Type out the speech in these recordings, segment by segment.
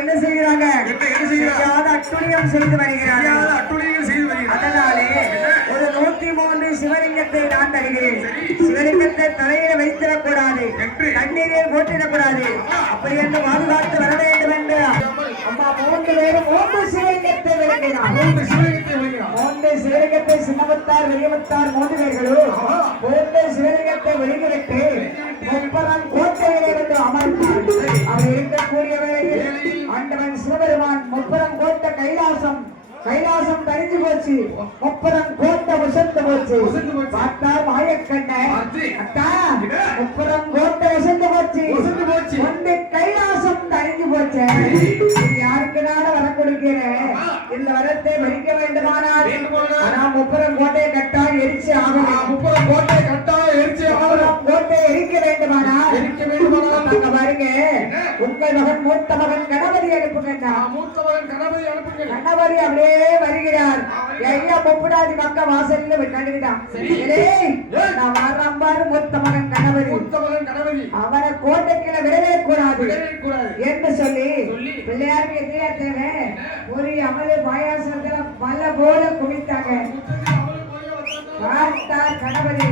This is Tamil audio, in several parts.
என்ன செய்கிறாங்க? அட்டுழியம் செய்து வருகிறார்கள். அதனாலே ஒரு 103 சிவலிங்கத்தை நான் தருகிறேன். சிவலிங்கத்தை தலையில வைத்திடக்கூடாது, கண்ணீரே போட்டிடக்கூடாது. அப்படி என்று பாதுகாத்து வர வேண்டும் என்று அம்மா 3 பேரும் 3 சிவலிங்கத்தை விளங்கினார். 3 சிவலிங்கத்தை சின்னவத்தார் வெளியவத்தார் 3 பேர்களும் 3 சிவலிங்கத்தை வெளியிட்டு முப்பரம் கோட்டையிலே வந்து அமர்ந்தார். அவர் இருக்கக்கூடிய வேளையில் ஆண்டவன் சிவபெருமான் முப்பரம் கோட்டை கைலாசம் தரிஞ்சு போச்சு. முப்பரம் கோட்டை உசந்து போச்சு. பார்த்தார் மாயக்கண்ண அத்தா முப்பரம் கோட்டை உசந்து போச்சு. ஒன்று கைலாசம் தரிஞ்சு போச்சு. யாருக்குனால வர கொடுக்கிறேன். இந்த வரத்தை வரிக்க வேண்டுமானால் முப்பரம் கோட்டையை கட்டால் எரிச்சு ஆகலாம். முப்பரம் கோட்டையை கட்டால் எரிச்சு ஆகலாம். கோட்டையை எரிக்க வேண்டுமானால் நாங்க பாருங்க. உங்கள் மகன் மூத்த மகன் கணபதி அனுப்புங்க. மூத்த மகன் கணபதி அனுப்புங்க. கணபதி அப்படியே வருகிறார். ஐயா முப்படாதி மக்க வாசல்ல கண்டுகிட்டான். நான் வர்றம்பாரு மூத்த மகன் கணபதி. அவனை கோட்டைக்குள்ள விடவே கூடாது என்று சொல்லி பிள்ளையாருக்கு எதிரியா தேவை ஒரு அமல பாயாசத்துல பல போல குவித்தாங்க. பார்த்தார் கணபதி.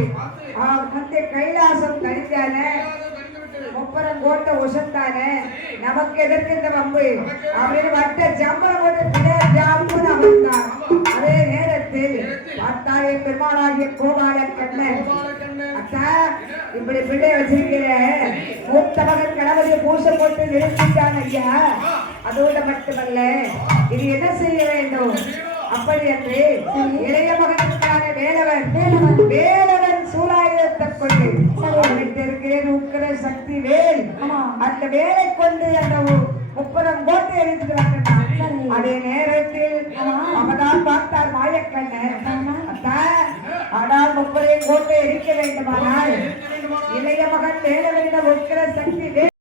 வந்து கைலாசம் கழித்தான முப்பரம் கோட்டை உசந்தானே நமக்கு எதற்கு இந்த வம்பு அப்படின்னு வட்ட ஜம்பரம் போட்டு ஜாம்புன்னு அமர்ந்தார். அதே நேரத்தில் பார்த்தாலே பெருமாளாகிய கோபால கண்ணன் அத்தா இப்படி பிள்ளை வச்சிருக்கிற மூத்த மகன் கணவரியை பூசை போட்டு நிறுத்திட்டான் ஐயா. அதோட மட்டுமல்ல இது என்ன செய்ய வேண்டும் அப்படி என்று இளைய மகனுக்கான வேலவன் சூலாயுதத்தை கொண்டு அமைத்திருக்கிறேன் உக்கிர சக்தி வேல். அந்த வேலை கொண்டு அந்த முப்பரம் கோட்டை எடுத்துட்டு வந்தான். அதே நேரத்தில் அவதான் பார்த்தார் மாயக்கண்ணன். ஆனால் முப்பரையும் கோட்டை எரிக்க வேண்டுமானால் இளைய மகன் வேலவனிடம் உக்கிர சக்தி